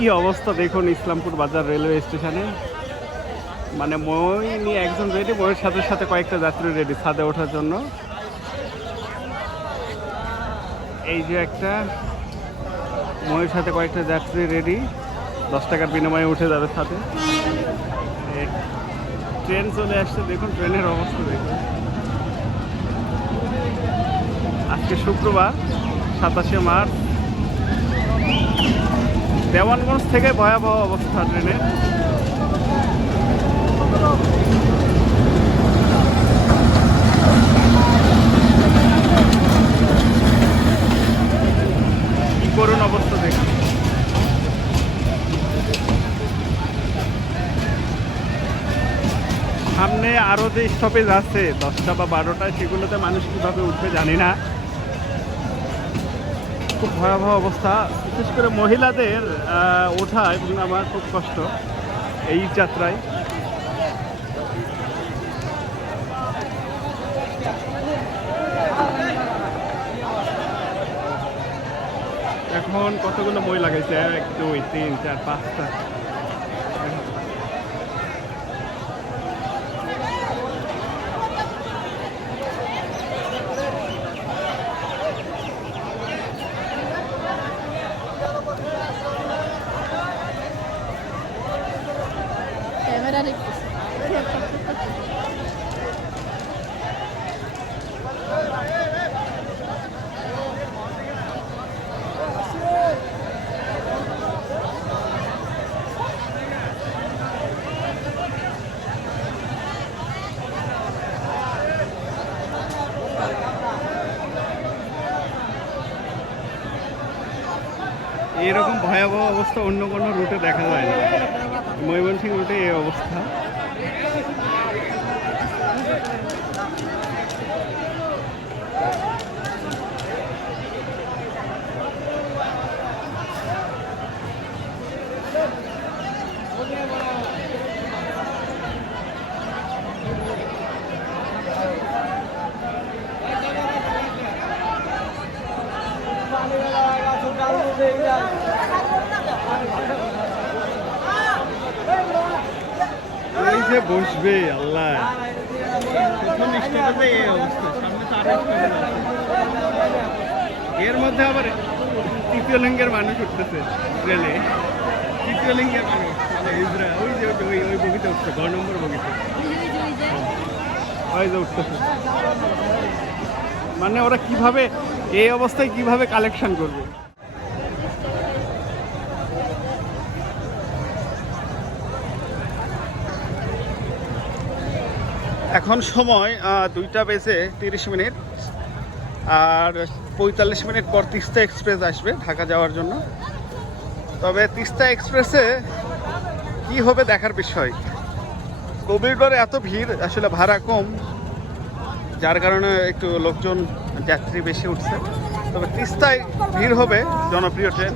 কি অবস্থা দেখুন ইসলামপুর বাজার রেলওয়ে স্টেশনে। মানে মই নিয়ে একজন রেডি, ময়ের সাথে সাথে কয়েকটা যাত্রী রেডি ছাদে ওঠার জন্য। এই যে একটা ময়ের সাথে কয়েকটা যাত্রী রেডি, 10 টাকার বিনিময়ে উঠে যাবে ছাদে। ট্রেন চলে আসছে, দেখুন ট্রেনের অবস্থা দেখুন। আজকে শুক্রবার 27শে মার্চ। দেওয়ানগঞ্জ থেকে ভয়াবহ অবস্থা ট্রেনের। কি করুন অবস্থা দেখুন। সামনে আরো যে স্টপেজ আছে 10টা বা 12টা, সেগুলোতে মানুষ কিভাবে উঠবে জানি না। খুব ভয়াবহ অবস্থা, বিশেষ করে মহিলাদের ওঠা এবং আমার খুব কষ্ট এই যাত্রায়। এখন কতগুলো মই লাগাইছে, 1 2 3 4 5টা। ক্যামেরা দেখতেছি। এরকম ভয়াবহ অবস্থা অন্য কোনো রুটে দেখা যায় না। ময়মনসিংহ রুটে এই অবস্থা। এই যে বসবে আল্লাহ, প্রথম স্টেশনে এই অবস্থা, সামনে তো আরো স্টেশন আছে। এর মধ্যে আবার তৃতীয় লিঙ্গের মানুষ উঠতেছে ট্রেনে। তৃতীয় লিঙ্গের মানুষ মানে ইসরায়েল, ওই যে ওই বগিতে উঠছে, 10 নম্বর বগিতে ওই যে উঠতেছে। মানে ওরা কিভাবে এই অবস্থায় কিভাবে কালেকশন করবে। এখন সময় 2টা বেজে 30 মিনিট, আর 45 মিনিট পর তিস্তা এক্সপ্রেস আসবে ঢাকা যাওয়ার জন্য। তবে তিস্তা এক্সপ্রেসে কি হবে দেখার বিষয়। কবিরগড়ে এত ভিড়, আসলে ভাড়া কম, যার কারণে একটু লোকজন যাত্রী বেশি উঠছে। তবে তিস্তায় ভিড় হবে, জনপ্রিয় ট্রেন।